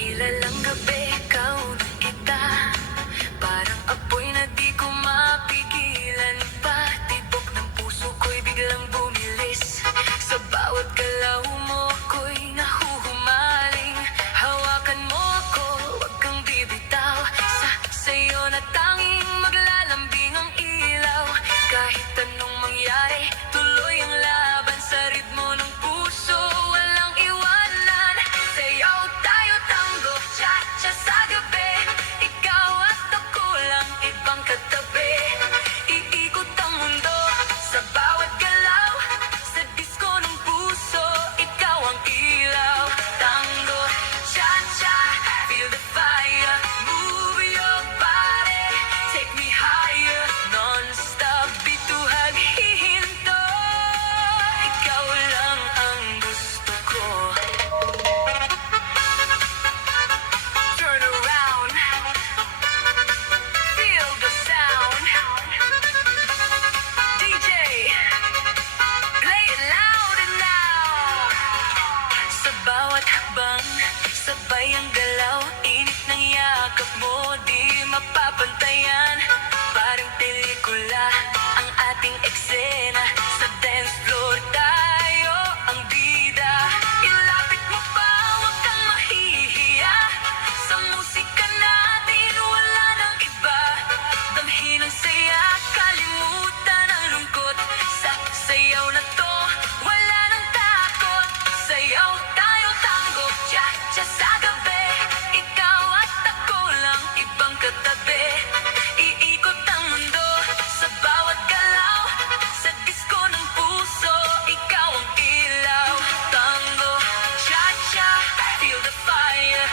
Ilalang gabi, kaunan kita. Parang apoy na di ko mapigilan pa. Tibok ng puso ko'y biglang bumilis. Sa bawat galaw mo ko'y nahuhumaling. Hawakan mo ako, wag kang bibitaw. Sa'yo na tanging maglalambing ang ilaw. Kahit anong mangyari, tuloy ang laban. Sa ritmo ng puso, walang iwanan. Sayaw tayo tango, cha-cha sa gabi. Ikaw at ako lang, ibang katabi. Iikot ang mundo sa bawat galaw. Sa disko ng puso, ikaw ang ilaw. Tango, cha-cha, feel the fire. Move your body, take me higher. Non-stop, bituhag, hihinto. Ikaw lang ang gusto ko. Turn around, feel the sound. DJ, play it loud and now. Sa bawat hakbang, sabay ang galaw. Init ng yakap mo, di mapapantayan. Parang pelikula ang ating eksena. Sa dance floor tayo ang bida. Ilapit mo pa, wag kang mahihiya. Sa musika natin wala nang iba. Damhin ang saya, kalimutan ang lungkot. Sa sayaw na to, wala nang takot. Sayaw tayo tango, cha-cha sa gabi. Ikaw at ako lang, ibang katabi. Iikot ang mundo sa bawat galaw. Sa disko ng puso, ikaw ang ilaw. Tango, cha-cha, feel the fire.